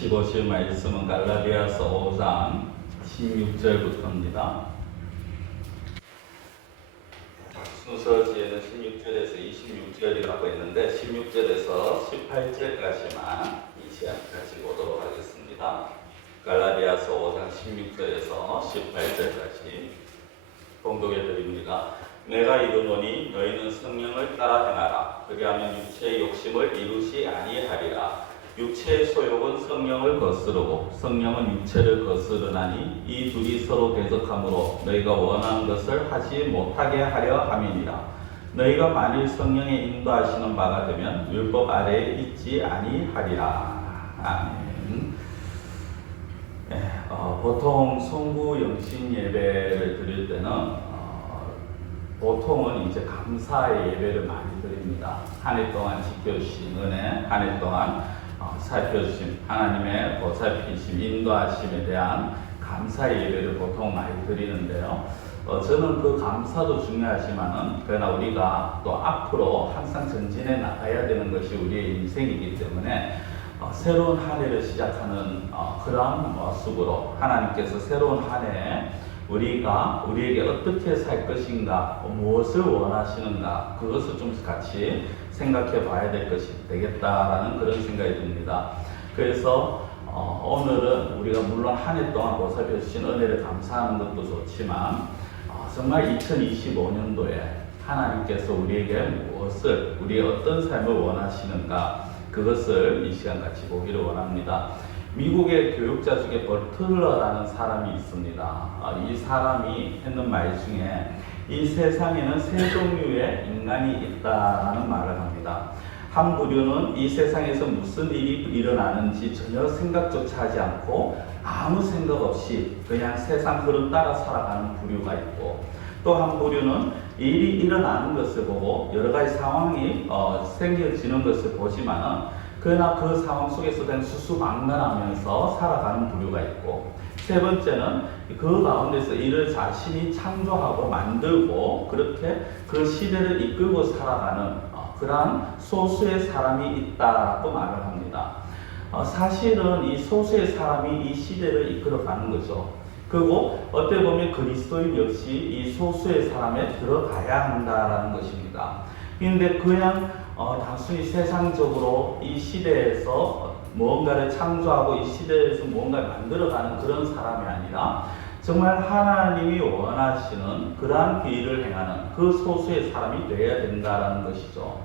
같이 보실 말씀은 갈라디아서 5장 16절부터입니다. 순서지에는 16절에서 26절이라고 했는데 16절에서 18절까지만 이 시간 같이 보도록 하겠습니다. 갈라디아서 5장 16절에서 18절까지 봉독해 드립니다. 내가 이르노니 너희는 성령을 따라 행하라. 그리하면 육체의 욕심을 이루지 아니하리라. 육체의 소욕은 성령을 거스르고 성령은 육체를 거스르나니 이 둘이 서로 대적하므로 너희가 원하는 것을 하지 못하게 하려 함이니라. 너희가 만일 성령의 인도하시는 바가 되면 율법 아래에 있지 아니하리라. 아멘. 보통 성구 영신 예배를 드릴 때는 보통은 이제 감사의 예배를 많이 드립니다. 한 해 동안 지켜주신 은혜, 한 해 동안 살펴주신 하나님의 보살피심, 인도하심에 대한 감사의 예배를 보통 많이 드리는데요. 저는 그 감사도 중요하지만은 그러나 우리가 또 앞으로 항상 전진해 나가야 되는 것이 우리의 인생이기 때문에 새로운 한 해를 시작하는 그러한 모습으로 하나님께서 새로운 한 해에 우리에게 어떻게 살 것인가, 무엇을 원하시는가, 그것을 좀 같이 생각해 봐야 될 것이 되겠다라는 그런 생각이 듭니다. 그래서 오늘은 우리가 물론 한 해 동안 보살펴 주신 은혜를 감사하는 것도 좋지만 정말 2025년도에 하나님께서 우리에게 무엇을, 우리의 어떤 삶을 원하시는가, 그것을 이 시간 같이 보기를 원합니다. 미국의 교육자 중에 버틀러라는 사람이 있습니다. 이 사람이 했는 말 중에 이 세상에는 세 종류의 인간이 있다라는 말을 합니다. 한 부류는 이 세상에서 무슨 일이 일어나는지 전혀 생각조차 하지 않고 아무 생각 없이 그냥 세상 흐름 따라 살아가는 부류가 있고, 또 한 부류는 일이 일어나는 것을 보고 여러 가지 상황이 생겨지는 것을 보지만은 그러나 그 상황 속에서 그냥 수수망란하면서 살아가는 부류가 있고, 세 번째는 그 가운데서 이를 자신이 창조하고 만들고 그렇게 그 시대를 이끌고 살아가는 그러한 소수의 사람이 있다고 말을 합니다. 사실은 이 소수의 사람이 이 시대를 이끌어가는 거죠. 그리고 어떻게 보면 그리스도인 역시 이 소수의 사람에 들어가야 한다라는 것입니다. 그런데 그냥 단순히 세상적으로 이 시대에서 무언가를 창조하고 이 시대에서 무언가를 만들어가는 그런 사람이 아니라 정말 하나님이 원하시는 그러한 길을 행하는 그 소수의 사람이 되어야 된다는 것이죠.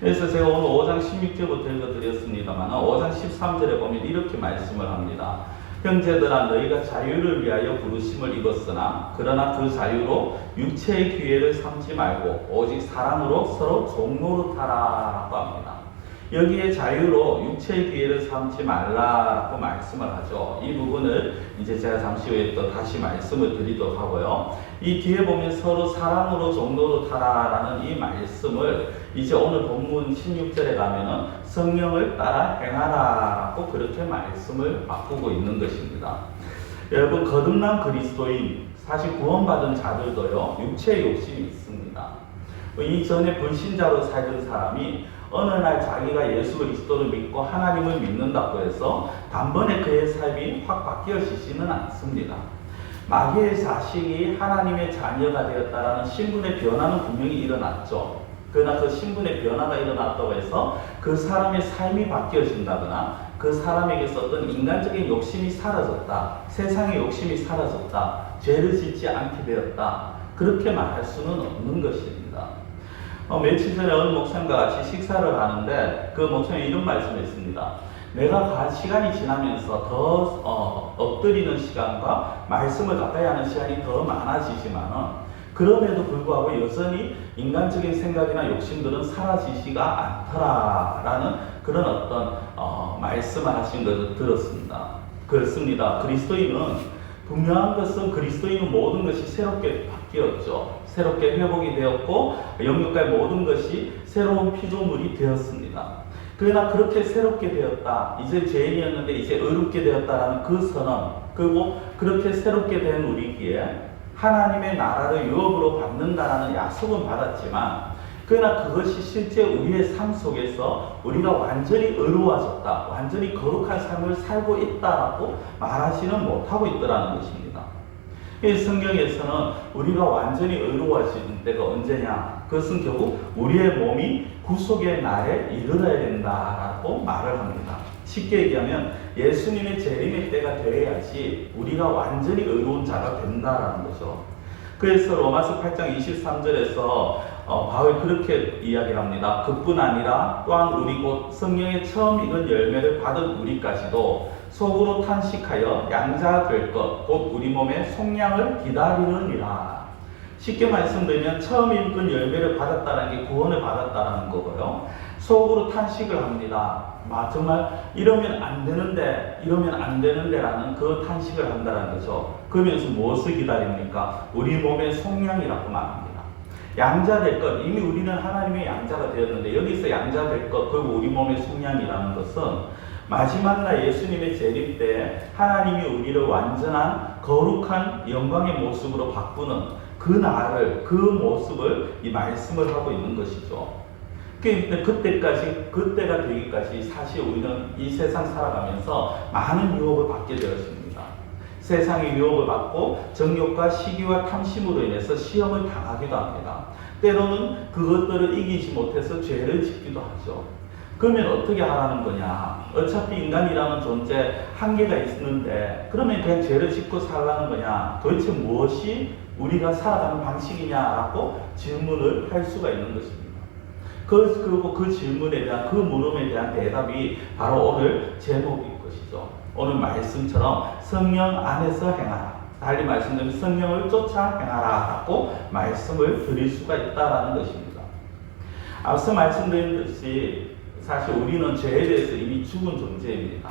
그래서 제가 오늘 5장 16절부터 읽어드렸습니다만 5장 13절에 보면 이렇게 말씀을 합니다. 형제들아, 너희가 자유를 위하여 부르심을 입었으나 그러나 그 자유로 육체의 기회를 삼지 말고 오직 사랑으로 서로 종노릇하라라고 합니다. 여기에 자유로 육체의 기회를 삼지 말라라고 말씀을 하죠. 이 부분을 이제 제가 잠시 후에 또 다시 말씀을 드리도록 하고요. 이 뒤에 보면 서로 사랑으로 종노릇하라라는 이 말씀을 이제 오늘 본문 16절에 가면은 성령을 따라 행하라라고 그렇게 말씀을 바꾸고 있는 것입니다. 여러분, 거듭난 그리스도인, 사실 구원받은 자들도요, 육체의 욕심이 있습니다. 이전에 불신자로 살던 사람이 어느 날 자기가 예수 그리스도를 믿고 하나님을 믿는다고 해서 단번에 그의 삶이 확 바뀌어지지는 않습니다. 마귀의 자식이 하나님의 자녀가 되었다라는 신분의 변화는 분명히 일어났죠. 그러나 그 신분의 변화가 일어났다고 해서 그 사람의 삶이 바뀌어진다거나 그 사람에게서 어떤 인간적인 욕심이 사라졌다, 세상의 욕심이 사라졌다, 죄를 짓지 않게 되었다, 그렇게 말할 수는 없는 것입니다. 며칠 전에 어느 목사님과 같이 식사를 하는데 그 목사님이 이런 말씀을 했습니다. 내가 시간이 지나면서 더 엎드리는 시간과 말씀을 가까이 하는 시간이 더 많아지지만은 그럼에도 불구하고 여전히 인간적인 생각이나 욕심들은 사라지지가 않더라라는 그런 어떤 말씀을 하신 것을 들었습니다. 그렇습니다. 그리스도인은 분명한 것은 그리스도인은 모든 것이 새롭게 바뀌었죠. 새롭게 회복이 되었고 영육과의 모든 것이 새로운 피조물이 되었습니다. 그러나 그렇게 새롭게 되었다, 이제 죄인이었는데 이제 의롭게 되었다라는 그 선언, 그리고 그렇게 새롭게 된 우리기에 하나님의 나라를 유업으로 받는다라는 약속은 받았지만 그러나 그것이 실제 우리의 삶 속에서 우리가 완전히 의로워졌다, 완전히 거룩한 삶을 살고 있다라고 말하지는 못하고 있더라는 것입니다. 이 성경에서는 우리가 완전히 의로워지는 때가 언제냐? 그것은 결국 우리의 몸이 구속의 날에 이르러야 된다라고 말을 합니다. 쉽게 얘기하면 예수님의 재림의 때가 되어야지 우리가 완전히 의로운 자가 된다라는 거죠. 그래서 로마서 8장 23절에서 바울이 그렇게 이야기합니다. 그뿐 아니라 또한 우리 곧 성령의 처음 익은 열매를 받은 우리까지도 속으로 탄식하여 양자 될 것, 곧 우리 몸의 속량을 기다리느니라. 쉽게 말씀드리면 처음 읽은 열매를 받았다는 게 구원을 받았다는 거고요. 속으로 탄식을 합니다. 정말 이러면 안 되는데, 이러면 안 되는데라는 그 탄식을 한다는 거죠. 그러면서 무엇을 기다립니까? 우리 몸의 속량이라고 말합니다. 양자 될 것, 이미 우리는 하나님의 양자가 되었는데 여기서 양자 될 것, 그리고 우리 몸의 속량이라는 것은 마지막 날 예수님의 재림 때 하나님이 우리를 완전한 거룩한 영광의 모습으로 바꾸는 그 날을, 그 모습을 이 말씀을 하고 있는 것이죠. 그때가 되기까지 사실 우리는 이 세상 살아가면서 많은 유혹을 받게 되었습니다. 세상의 유혹을 받고 정욕과 시기와 탐심으로 인해서 시험을 당하기도 합니다. 때로는 그것들을 이기지 못해서 죄를 짓기도 하죠. 그러면 어떻게 하라는 거냐? 어차피 인간이라는 존재 한계가 있는데 그러면 그냥 죄를 짓고 살라는 거냐? 도대체 무엇이 우리가 살아가는 방식이냐라고 질문을 할 수가 있는 것입니다. 그리고 그 질문에 대한, 그 물음에 대한 대답이 바로 오늘 제목인 것이죠. 오늘 말씀처럼 성령 안에서 행하라. 달리 말씀드리면 성령을 쫓아 행하라라고 말씀을 드릴 수가 있다라는 것입니다. 앞서 말씀드린 듯이 사실 우리는 죄에 대해서 이미 죽은 존재입니다.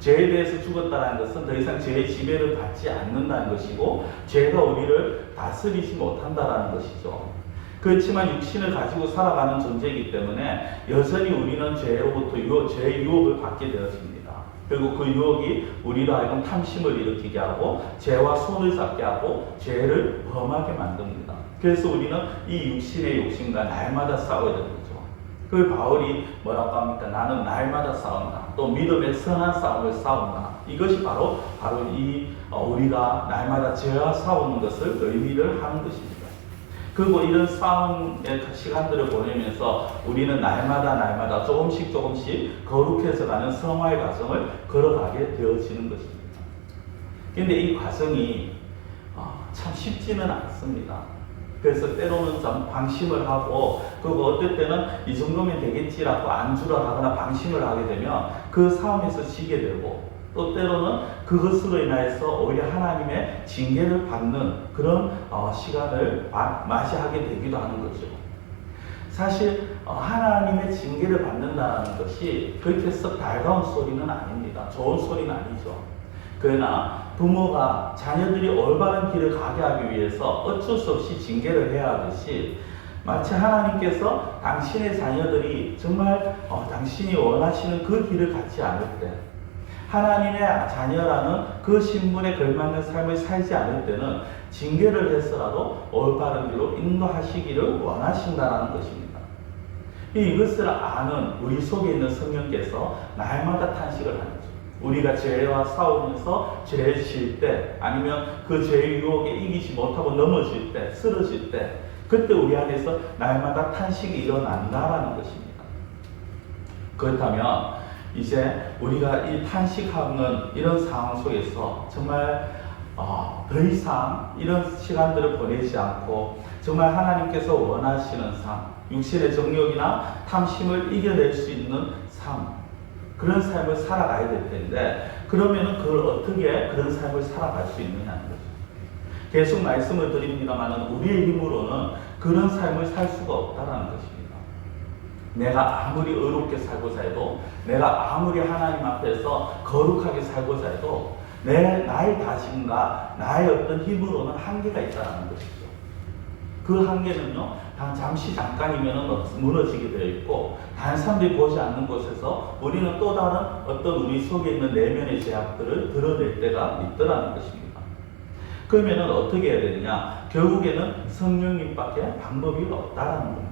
죄에 대해서 죽었다는 것은 더 이상 죄의 지배를 받지 않는다는 것이고 죄가 우리를 다스리지 못한다는 것이죠. 그렇지만 육신을 가지고 살아가는 존재이기 때문에 여전히 우리는 죄로부터 죄의 유혹을 받게 되었습니다. 그리고 그 유혹이 우리로 하여금 탐심을 일으키게 하고 죄와 손을 잡게 하고 죄를 범하게 만듭니다. 그래서 우리는 이 육신의 욕심과 날마다 싸워야 되는 거죠. 그 바울이 뭐라고 합니까? 나는 날마다 싸운다. 또 믿음의 선한 싸움을 싸운다. 이것이 바로 우리가 날마다 죄와 싸우는 것을 의미를 하는 것입니다. 그리고 이런 싸움의 시간들을 보내면서 우리는 날마다 조금씩 거룩해져 가는 성화의 과정을 걸어가게 되어지는 것입니다. 그런데 이 과정이 참 쉽지는 않습니다. 그래서 때로는 좀 방심을 하고, 그리고 어떨 때는 이 정도면 되겠지라고 안주를 하거나 방심을 하게 되면 그 싸움에서 지게 되고, 또 때로는 그것으로 인해서 오히려 하나님의 징계를 받는 그런 시간을 맞이하게 되기도 하는 거죠. 사실 하나님의 징계를 받는다는 것이 그렇게 썩 달가운 소리는 아닙니다. 좋은 소리는 아니죠. 그러나 부모가 자녀들이 올바른 길을 가게 하기 위해서 어쩔 수 없이 징계를 해야 하듯이, 마치 하나님께서 당신의 자녀들이 정말 당신이 원하시는 그 길을 갖지 않을 때, 하나님의 자녀라는 그 신분에 걸맞는 삶을 살지 않을 때는 징계를 해서라도 올바른 길로 인도하시기를 원하신다는 것입니다. 이것을 아는 우리 속에 있는 성령께서 날마다 탄식을 하는 거죠. 우리가 죄와 싸우면서 죄를 질 때, 아니면 그 죄의 유혹에 이기지 못하고 넘어질 때, 쓰러질 때, 그때 우리 안에서 날마다 탄식이 일어난다라는 것입니다. 그렇다면 이제 우리가 이 탄식하는 이런 상황 속에서 정말 더 이상 이런 시간들을 보내지 않고 정말 하나님께서 원하시는 삶, 육신의 정욕이나 탐심을 이겨낼 수 있는 삶, 그런 삶을 살아가야 될 텐데, 그러면은 그걸 어떻게 그런 삶을 살아갈 수 있느냐는 거죠. 계속 말씀을 드립니다만 우리의 힘으로는 그런 삶을 살 수가 없다는 것입니다. 내가 아무리 의롭게 살고자 해도, 내가 아무리 하나님 앞에서 거룩하게 살고자 해도 나의 다짐과 나의 어떤 힘으로는 한계가 있다는 것이죠. 그 한계는요, 잠시 잠깐이면 무너지게 되어 있고, 다른 사람들이 보지 않는 곳에서 우리는 또 다른 어떤 우리 속에 있는 내면의 제약들을 드러낼 때가 있더라는 것입니다. 그러면 어떻게 해야 되느냐? 결국에는 성령님밖에 방법이 없다라는 겁니다.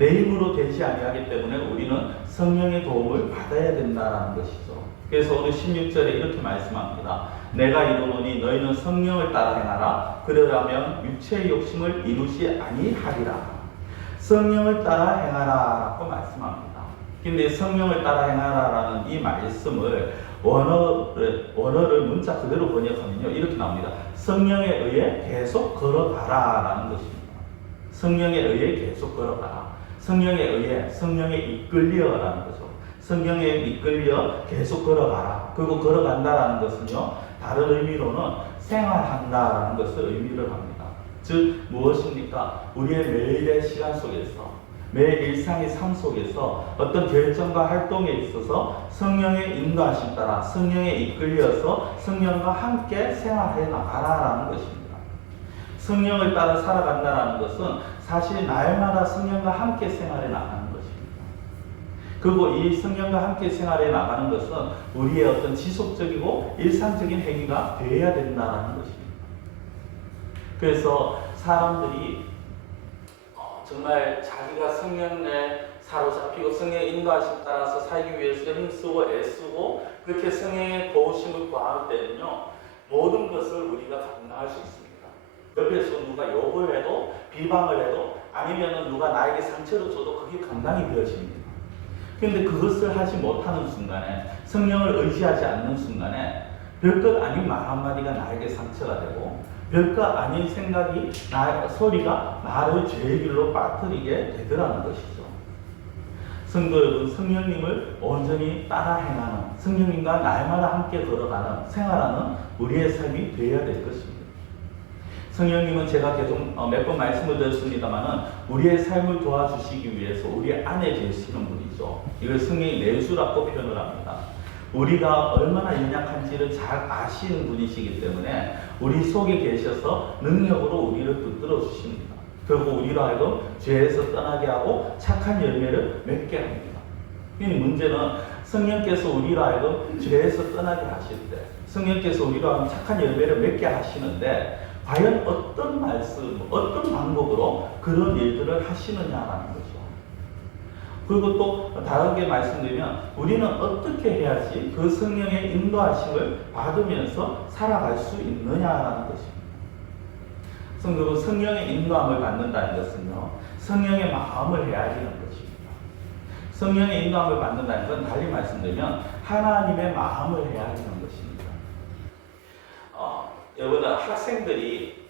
내 힘으로 되지 아니하기 때문에 우리는 성령의 도움을 받아야 된다는 것이죠. 그래서 오늘 16절에 이렇게 말씀합니다. 내가 이르노니 너희는 성령을 따라 행하라. 그러려면 육체의 욕심을 이루지 아니하리라. 성령을 따라 행하라 라고 말씀합니다. 근데 성령을 따라 행하라라는 이 말씀을 원어를 문자 그대로 번역하면요 이렇게 나옵니다. 성령에 의해 계속 걸어가라 라는 것입니다. 성령에 의해 계속 걸어가라. 성령에 의해, 성령에 이끌려 라는 거죠. 성령에 이끌려 계속 걸어가라. 그리고 걸어간다라는 것은요 다른 의미로는 생활한다라는 것을 의미를 합니다. 즉 무엇입니까? 우리의 매일의 시간 속에서, 매일 일상의 삶 속에서 어떤 결정과 활동에 있어서 성령의 인도하심 따라 성령에 이끌려서 성령과 함께 생활해 나가라라는 것입니다. 성령을 따라 살아간다는 것은 사실 날마다 성령과 함께 생활해 나가는 것입니다. 그리고 이 성령과 함께 생활해 나가는 것은 우리의 어떤 지속적이고 일상적인 행위가 되어야 된다는 것입니다. 그래서 사람들이 정말 자기가 성령에 사로잡히고 성령의 인도하심 따라서 살기 위해서 힘쓰고 애쓰고 그렇게 성령의 도우심을 구할 때는요 모든 것을 우리가 감당할 수 있습니다. 옆에서 누가 욕을 해도 비방을 해도 아니면 누가 나에게 상처를 줘도 그게 감당이 되어집니다. 그런데 그것을 하지 못하는 순간에 성령을 의지하지 않는 순간에 별것 아닌 말 한마디가 나에게 상처가 되고 별것 아닌 생각이 소리가 나를 죄의 길로 빠뜨리게 되더라는 것이죠. 성도 여러분, 성령님을 온전히 따라 행하는, 성령님과 날마다 함께 걸어가는, 생활하는 우리의 삶이 되어야 될 것입니다. 성령님은 제가 계속 몇 번 말씀을 드렸습니다만 우리의 삶을 도와주시기 위해서 우리 안에 계시는 분이죠. 이걸 성령의 내주라고 표현을 합니다. 우리가 얼마나 연약한지를 잘 아시는 분이시기 때문에 우리 속에 계셔서 능력으로 우리를 붙들어 주십니다. 그리고 우리로 하여금 죄에서 떠나게 하고 착한 열매를 맺게 합니다. 이 문제는 성령께서 우리로 하여금 죄에서 떠나게 하실 때 성령께서 우리로 하여금 착한 열매를 맺게 하시는데 과연 어떤 말씀, 어떤 방법으로 그런 일들을 하시느냐라는 거죠. 그리고 또 다르게 말씀드리면 우리는 어떻게 해야지 그 성령의 인도하심을 받으면서 살아갈 수 있느냐라는 것입니다. 성도는 성령의 인도함을 받는다는 것은요, 성령의 마음을 헤아리는 것입니다. 성령의 인도함을 받는다는 건 달리 말씀드리면 하나님의 마음을 헤아리는 것입니다. 여러분 학생들이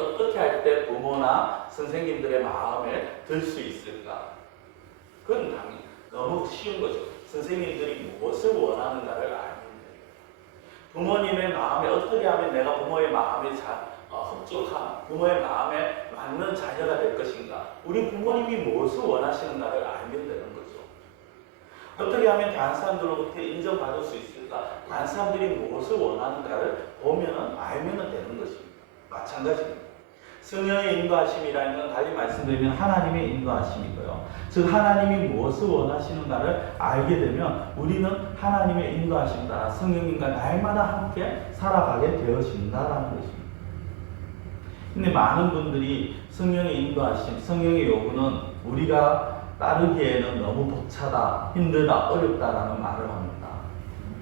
어떻게 할 때 부모나 선생님들의 마음에 들 수 있을까? 그건 당연히 너무 쉬운 거죠. 선생님들이 무엇을 원하는가를 알면 돼요. 부모님의 마음에 어떻게 하면 내가 부모의 마음에 흡족한 부모의 마음에 맞는 자녀가 될 것인가? 우리 부모님이 무엇을 원하시는가를 알면 되는 거죠. 어떻게 하면 다른 사람들로부터 인정받을 수 있을까? 다른 사람들이 무엇을 원하는가를 알면 되는 것입니다. 마찬가지입니다. 성령의 인도하심이라는 건 달리 말씀드리면 하나님의 인도하심이고요. 즉 하나님이 무엇을 원하시는가를 알게 되면 우리는 하나님의 인도하심 따라 성령님과 날마다 함께 살아가게 되어진다는 것입니다. 근데 많은 분들이 성령의 인도하심, 성령의 요구는 우리가 따르기에는 너무 벅차다, 힘들다, 어렵다라는 말을 합니다.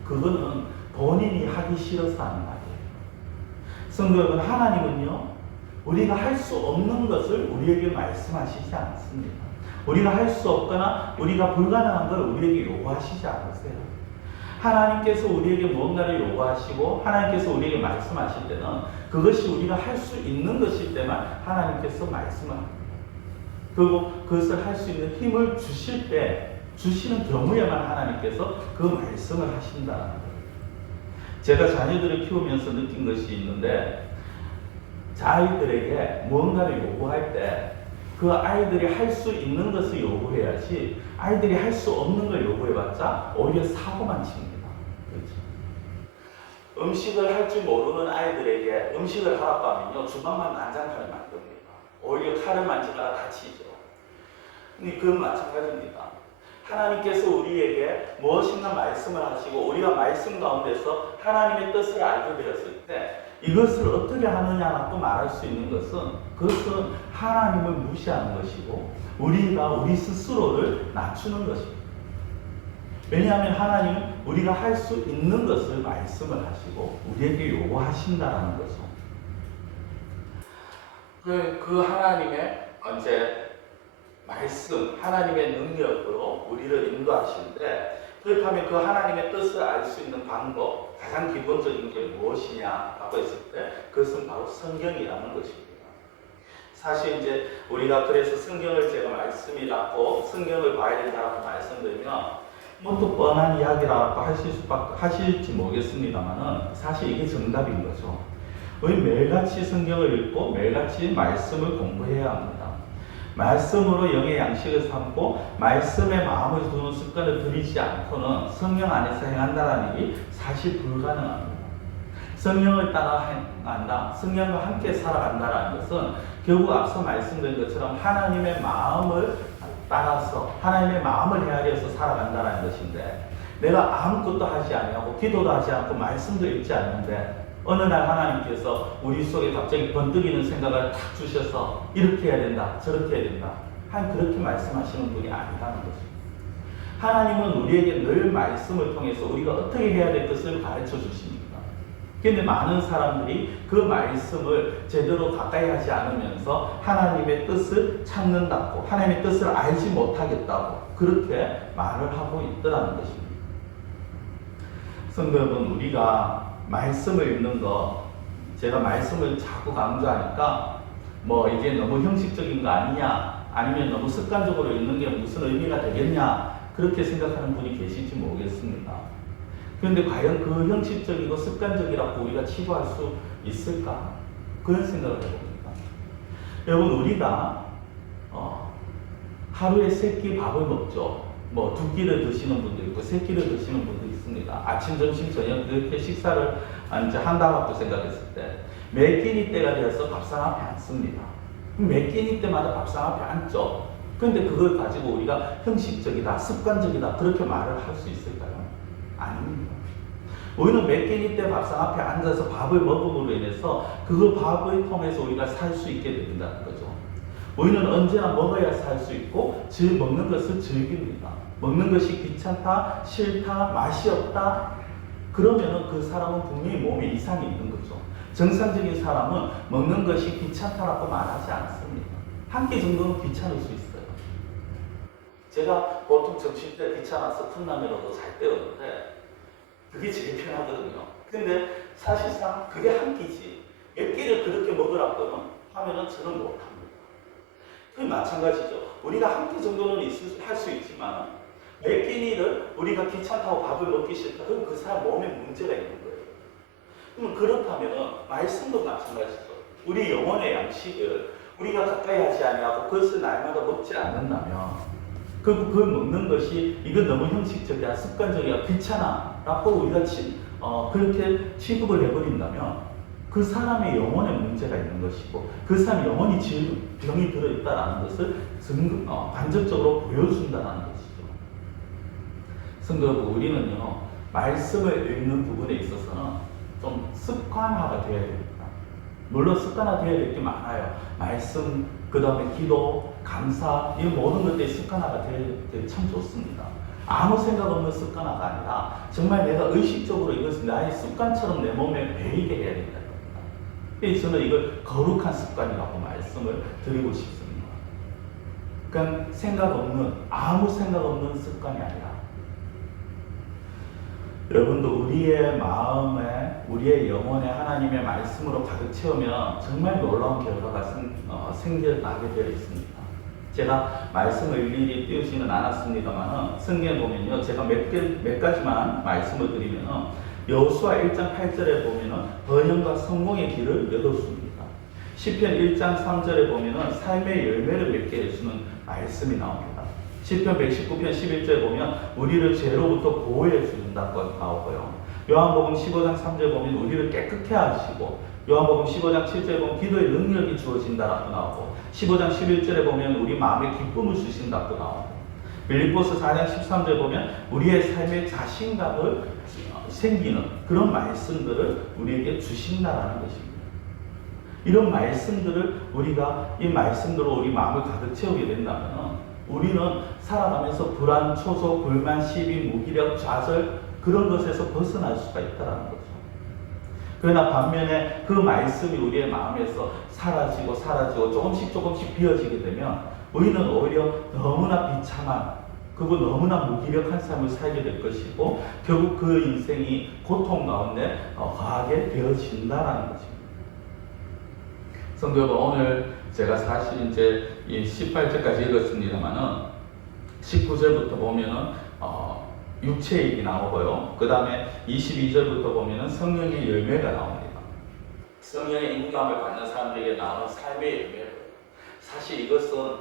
그거는 본인이 하기 싫어서 하는 말이에요. 성도 여러분, 하나님은요, 우리가 할 수 없는 것을 우리에게 말씀하시지 않습니다. 우리가 할 수 없거나 우리가 불가능한 걸 우리에게 요구하시지 않으세요. 하나님께서 우리에게 무언가를 요구하시고 하나님께서 우리에게 말씀하실 때는 그것이 우리가 할 수 있는 것일 때만 하나님께서 말씀을 합니다. 그리고 그것을 할 수 있는 힘을 주시는 경우에만 하나님께서 그 말씀을 하신다는 거예요. 제가 자녀들을 키우면서 느낀 것이 있는데 아이들에게 무언가를 요구할 때 그 아이들이 할 수 있는 것을 요구해야지 아이들이 할 수 없는 걸 요구해봤자 오히려 사고만 칩니다. 그렇죠? 음식을 할 줄 모르는 아이들에게 음식을 하라고 하면요 주방만 난장판을 만듭니다. 오히려 칼을 만지다가 다치죠. 그건 마찬가지입니다. 하나님께서 우리에게 무엇인가 말씀을 하시고 우리가 말씀 가운데서 하나님의 뜻을 알게 되었을 때 이것을 어떻게 하느냐라고 말할 수 있는 것은 그것은 하나님을 무시하는 것이고 우리가 우리 스스로를 낮추는 것입니다. 왜냐하면 하나님은 우리가 할 수 있는 것을 말씀을 하시고 우리에게 요구하신다라는 거죠. 그 하나님의 이제 말씀, 하나님의 능력으로 우리를 인도하시는데 그렇다면 그 하나님의 뜻을 알 수 있는 방법, 가장 기본적인 게 무엇이냐라고 했을 때 그것은 바로 성경이라는 것입니다. 사실 이제 우리가 그래서 성경을 제가 말씀이라고 성경을 봐야 된다고 말씀드리면 뭐 또 뻔한 이야기라고 하실지 모르겠습니다만은 사실 이게 정답인 거죠. 우리 매일같이 성경을 읽고 매일같이 말씀을 공부해야 합니다. 말씀으로 영의 양식을 삼고 말씀에 마음을 두는 습관을 들이지 않고는 성령 안에서 행한다는 일이 사실 불가능합니다. 성령을 따라 행한다, 성령과 함께 살아간다는 것은 결국 앞서 말씀드린 것처럼 하나님의 마음을 따라서 하나님의 마음을 헤아려서 살아간다는 것인데 내가 아무것도 하지 아니하고 기도도 하지 않고 말씀도 읽지 않는데 어느 날 하나님께서 우리 속에 갑자기 번뜩이는 생각을 탁 주셔서 이렇게 해야 된다, 저렇게 해야 된다. 그렇게 말씀하시는 분이 아니라는 것입니다. 하나님은 우리에게 늘 말씀을 통해서 우리가 어떻게 해야 될 것을 가르쳐 주십니다. 그런데 많은 사람들이 그 말씀을 제대로 가까이 하지 않으면서 하나님의 뜻을 찾는다고, 하나님의 뜻을 알지 못하겠다고 그렇게 말을 하고 있더라는 것입니다. 성도 여러분, 우리가 말씀을 읽는 거, 제가 말씀을 자꾸 강조하니까 뭐 이게 너무 형식적인 거 아니냐, 아니면 너무 습관적으로 읽는 게 무슨 의미가 되겠냐 그렇게 생각하는 분이 계실지 모르겠습니다. 그런데 과연 그 형식적이고 습관적이라고 우리가 치부할 수 있을까? 그런 생각을 해봅니다. 여러분, 우리가 하루에 3끼 밥을 먹죠. 뭐 2끼를 드시는 분도 있고 3끼를 드시는 분도 있습니다. 아침, 점심, 저녁 그렇게 식사를 이제 한다고 생각했을 때 매 끼니 때가 되어서 밥상 앞에 앉습니다. 매 끼니 때마다 밥상 앞에 앉죠. 그런데 그걸 가지고 우리가 형식적이다, 습관적이다 그렇게 말을 할 수 있을까요? 아닙니다. 우리는 몇 끼니 때 밥상 앞에 앉아서 밥을 먹음으로 인해서 그 밥을 통해서 우리가 살 수 있게 된다는 거죠. 우리는 언제나 먹어야 살 수 있고 먹는 것을 즐깁니다. 먹는 것이 귀찮다, 싫다, 맛이 없다 그러면은 그 사람은 분명히 몸에 이상이 있는 거죠. 정상적인 사람은 먹는 것이 귀찮다라고 말하지 않습니다. 한 끼 정도는 귀찮을 수 있어요. 제가 보통 점심 때 귀찮아서 컵라면으로 잘 때웠는데 그게 제일 편하거든요. 근데 사실상 그게 한 끼지. 몇 끼를 그렇게 먹으라고는 하면은 저는 못합니다. 그 마찬가지죠. 우리가 한 끼 정도는 할 수 있지만 몇 끼니를 우리가 귀찮다고 밥을 먹기 싫다. 그럼 그 사람 몸에 문제가 있는 거예요. 그럼 그렇다면 말씀도 마찬가지죠. 우리 영혼의 양식을 우리가 가까이 하지 아니하고 그것을 날마다 먹지 않는다면 그 먹는 것이 이건 너무 형식적이야, 습관적이야, 귀찮아 라고 우리가 그렇게 취급을 해버린다면 그 사람의 영혼에 문제가 있는 것이고 그 사람의 영혼이 병이 들어있다는 것을 간접적으로 보여준다는 것이죠. 성도 여러분, 우리는요 말씀을 읽는 부분에 있어서는 좀 습관화가 되어야 됩니다. 물론 습관화되어야 될 게 많아요. 말씀, 그 다음에 기도, 감사, 이 모든 것들이 습관화가 되면 참 좋습니다. 아무 생각 없는 습관화가 아니라 정말 내가 의식적으로 이것을 나의 습관처럼 내 몸에 배이게 해야 된다는 겁니다. 그래서 저는 이걸 거룩한 습관이라고 말씀을 드리고 싶습니다. 그러니까 아무 생각 없는 습관이 아니라 여러분도 우리의 마음에, 우리의 영혼에 하나님의 말씀으로 가득 채우면 정말 놀라운 결과가 생겨나게 되어 있습니다. 제가 말씀을 일일이 띄우지는 않았습니다만 성경에 보면요, 제가 몇 가지만 말씀을 드리면 여호수아 1장 8절에 보면 번영과 성공의 길을 열어줍니다. 시편 1장 3절에 보면 삶의 열매를 맺게 해주는 말씀이 나옵니다. 시편 119편 11절에 보면 우리를 죄로부터 보호해 주신다고 나오고요. 요한복음 15장 3절에 보면 우리를 깨끗게 하시고, 요한복음 15장 7절에 보면 기도의 능력이 주어진다라고 나오고, 15장 11절에 보면 우리 마음에 기쁨을 주신다고 나오고, 빌립보서 4장 13절에 보면 우리의 삶의 자신감을 생기는 그런 말씀들을 우리에게 주신다라는 것입니다. 이런 말씀들을 우리가 이 말씀들로 우리 마음을 가득 채우게 된다면 우리는 살아가면서 불안, 초조, 불만, 시비, 무기력, 좌절 그런 것에서 벗어날 수가 있다는 거죠. 그러나 반면에 그 말씀이 우리의 마음에서 사라지고 조금씩 비어지게 되면 우리는 오히려 너무나 비참한 그리고 너무나 무기력한 삶을 살게 될 것이고 결국 그 인생이 고통 가운데 거하게 되어진다는 것입니다. 성도 여러분, 오늘 제가 사실 이제 이 18절까지 읽었습니다만은 19절부터 보면은 육체 얘기 나오고요. 그 다음에 22절부터 보면은 성령의 열매가 나옵니다. 성령의 인도함을 받는 사람들에게 나오는 삶의 열매예요. 사실 이것은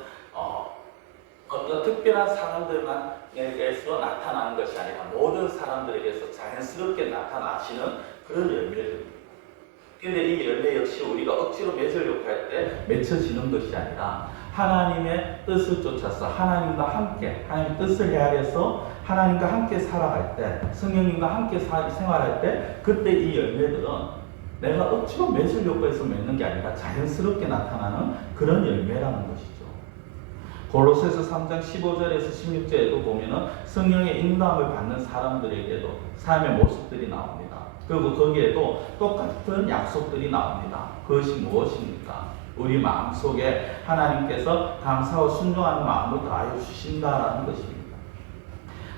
어떤 특별한 사람들만에게서 나타나는 것이 아니라 모든 사람들에게서 자연스럽게 나타나시는 그런 열매들입니다. 그런데 이 열매 역시 우리가 억지로 맺으려고 할 때 맺혀지는 것이 아니라 하나님의 뜻을 쫓아서 하나님과 함께 하나님의 뜻을 헤아려서 하나님과 함께 살아갈 때 성령님과 함께 생활할 때 그때 이 열매들은 내가 억지로 맺으려고 해서 맺는 게 아니라 자연스럽게 나타나는 그런 열매라는 것이죠. 골로새서 3장 15절에서 16절에도 보면은 성령의 인도함을 받는 사람들에게도 삶의 모습들이 나옵니다. 그리고 거기에도 똑같은 약속들이 나옵니다. 그것이 무엇입니까? 우리 마음속에 하나님께서 감사와 순종하는 마음을 더하여 주신다라는 것입니다.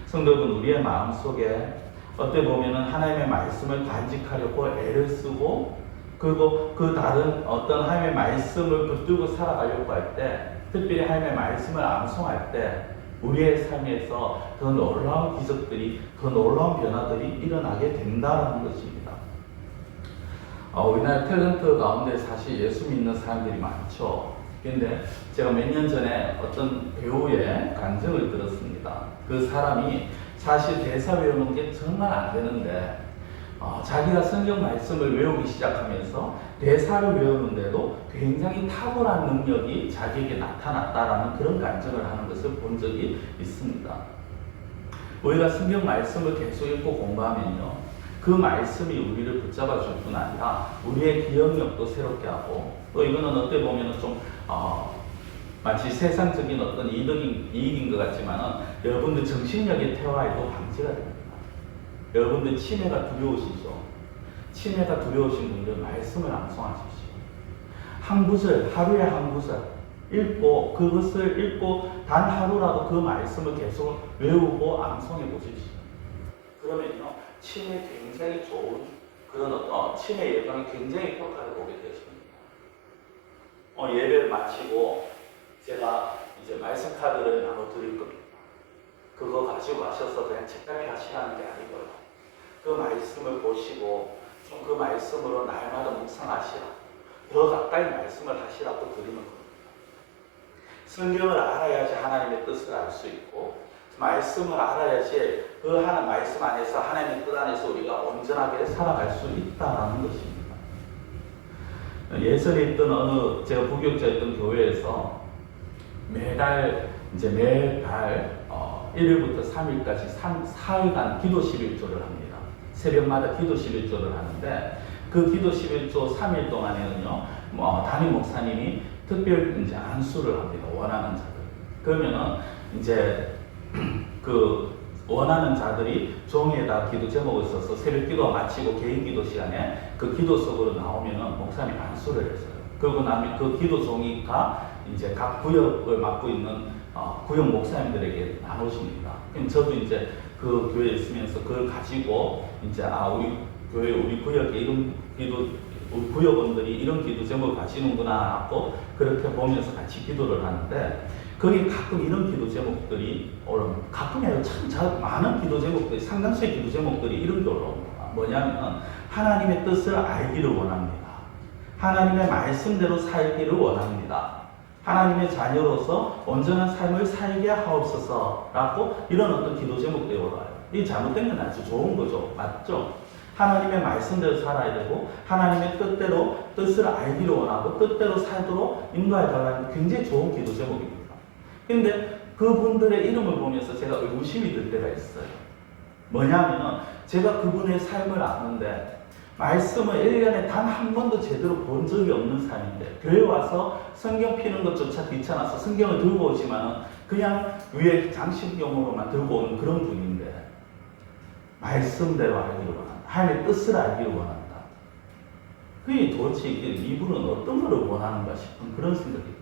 성도 여러분, 우리의 마음속에 어떻게 보면은 하나님의 말씀을 간직하려고 애를 쓰고 그리고 그 다른 어떤 하나님의 말씀을 붙들고 살아가려고 할 때 특별히 하나님의 말씀을 암송할 때 우리의 삶에서 더 놀라운 기적들이 더 놀라운 변화들이 일어나게 된다는 것입니다. 우리나라 탤런트 가운데 사실 예수 믿는 사람들이 많죠. 그런데 제가 몇 년 전에 어떤 배우의 간증을 들었습니다. 그 사람이 사실 대사 외우는 게 정말 안 되는데 자기가 성경 말씀을 외우기 시작하면서 대사를 외우는데도 굉장히 탁월한 능력이 자기에게 나타났다라는 그런 간증을 하는 것을 본 적이 있습니다. 우리가 성경 말씀을 계속 읽고 공부하면요, 그 말씀이 우리를 붙잡아 줄 뿐 아니라 우리의 기억력도 새롭게 하고 또 이거는 어떻게 보면 좀 마치 세상적인 어떤 이익인 것 같지만은 여러분들 정신력의 퇴화에도 방지가 됩니다. 여러분들 치매가 두려우시죠? 치매가 두려우신 분들 말씀을 암송하십시오. 한 구절, 하루에 한 구절 읽고 그것을 읽고 단 하루라도 그 말씀을 계속 외우고 암송해 보십시오. 그러면요, 치매에 굉장히 좋은 그런 치매 예방에 굉장히 효과를 보게 되십니다. 예배를 마치고 제가 이제 말씀 카드를 나눠 드릴 겁니다. 그거 가지고 가셔서 그냥 책갈피 하시라는 게 아니고요. 그 말씀을 보시고 좀 그 말씀으로 날마다 묵상하시라. 더 가까이 말씀을 하시라고 드리는 겁니다. 성경을 알아야지 하나님의 뜻을 알 수 있고 말씀을 알아야지 그 하나님 말씀 안에서 하나님의 뜻 안에서 우리가 온전하게 살아갈 수 있다는 것입니다. 예전에 있던 어느 제가 부교육자였던 교회에서 매달 1일부터 3일까지 4일간 기도 11조를 합니다. 새벽마다 기도 11조를 하는데 그 기도 11조 3일 동안에는요, 담임 목사님이 특별 이제 안수를 합니다. 원하는 자들. 그러면은 이제 그 원하는 자들이 종이에다 기도 제목을 써서 새벽 기도가 마치고 개인 기도 시간에 그 기도 속으로 나오면은 목사님 안수를 했어요. 그러고 나면 그 기도 종이가 이제 각 구역을 맡고 있는 구역 목사님들에게 나누십니다. 그럼 저도 이제 그 교회에 있으면서 그걸 가지고 이제 우리 교회 우리 구역에 이런 기도 우리 구역원들이 이런 기도 제목을 가지는구나 하고 그렇게 보면서 같이 기도를 하는데 거기 가끔 이런 기도 제목들이 올라옵니다. 가끔이 아니라 참 많은 기도 제목들이 상당수의 기도 제목들이 이런 게 올라옵니다. 뭐냐면 하나님의 뜻을 알기를 원합니다. 하나님의 말씀대로 살기를 원합니다. 하나님의 자녀로서 온전한 삶을 살게 하옵소서라고 이런 어떤 기도 제목들이 올라와요. 이 잘못된 건 아주 좋은 거죠. 맞죠? 하나님의 말씀대로 살아야 되고 하나님의 뜻대로 뜻을 알기를 원하고 뜻대로 살도록 인도해달라는 굉장히 좋은 기도 제목입니다. 그런데 그분들의 이름을 보면서 제가 의구심이 들 때가 있어요. 뭐냐면은 제가 그분의 삶을 아는데 말씀을 1년에 단 한 번도 제대로 본 적이 없는 사람인데 교회 와서 성경 피는 것조차 귀찮아서 성경을 들고 오지만은 그냥 위에 장식용으로만 들고 오는 그런 분인데 말씀대로 알기를 원한다. 하나님의 뜻을 알기를 원한다. 그게 도대체 이분은 어떤 것을 원하는가 싶은 그런 생각이 듭니다.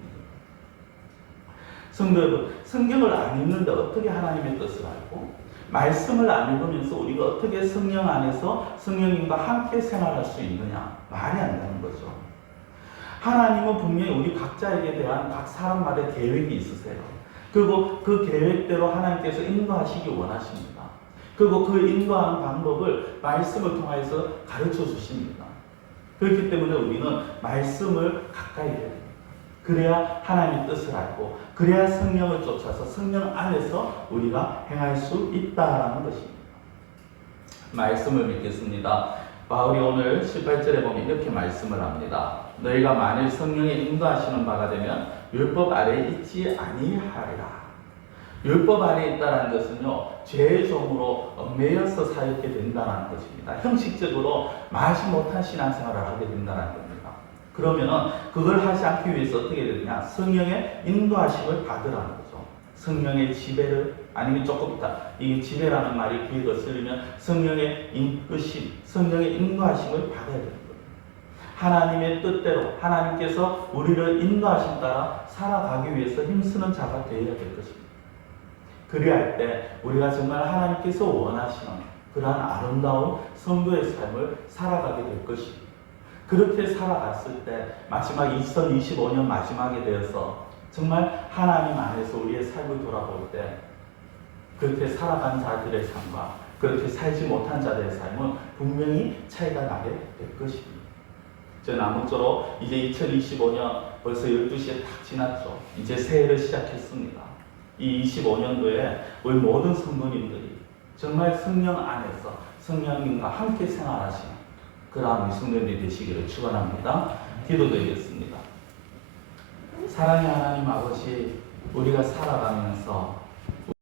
성도 여러분, 성경을 안 읽는데 어떻게 하나님의 뜻을 알고 말씀을 안 읽으면서 우리가 어떻게 성령 안에서 성령님과 함께 생활할 수 있느냐? 말이 안 되는 거죠. 하나님은 분명히 우리 각자에게 대한 각 사람마다 계획이 있으세요. 그리고 그 계획대로 하나님께서 인도하시기 원하십니다. 그리고 그 인도하는 방법을 말씀을 통해서 가르쳐 주십니다. 그렇기 때문에 우리는 말씀을 가까이 해야 됩니다. 그래야 하나님의 뜻을 알고 그래야 성령을 쫓아서 성령 안에서 우리가 행할 수 있다라는 것입니다. 말씀을 믿겠습니다. 바울이 오늘 18절에 보면 이렇게 말씀을 합니다. 너희가 만일 성령의 인도하시는 바가 되면 율법 아래에 있지 아니하리라. 율법 아래에 있다는 것은요, 죄의 종으로 얽매여서 살게 된다는 것입니다. 형식적으로 마지 못한 신앙생활을 하게 된다는 겁니다. 그러면은 그걸 하지 않기 위해서 어떻게 되느냐? 성령의 인도하심을 받으라는 거죠. 성령의 지배를, 아니면 조금 있다. 이 지배라는 말이 귀에 거슬리면 성령의 인도심, 성령의 인도하심을 받아야 되는 거예요. 하나님의 뜻대로 하나님께서 우리를 인도하심 따라 살아가기 위해서 힘쓰는 자가 되어야 될 것입니다. 그래야 할 때 우리가 정말 하나님께서 원하시는 그러한 아름다운 성도의 삶을 살아가게 될 것입니다. 그렇게 살아갔을 때 마지막 2025년 마지막에 되어서 정말 하나님 안에서 우리의 삶을 돌아볼 때 그렇게 살아간 자들의 삶과 그렇게 살지 못한 자들의 삶은 분명히 차이가 나게 될 것입니다. 저는 아무쪼록 이제 2025년 벌써 12시에 딱 지났죠. 이제 새해를 시작했습니다. 이 25년도에 우리 모든 성도님들이 정말 성령 안에서 성령님과 함께 생활하시는 그러한 성도님이 되시기를 축원합니다. 기도드리겠습니다. 사랑의 하나님 아버지, 우리가 살아가면서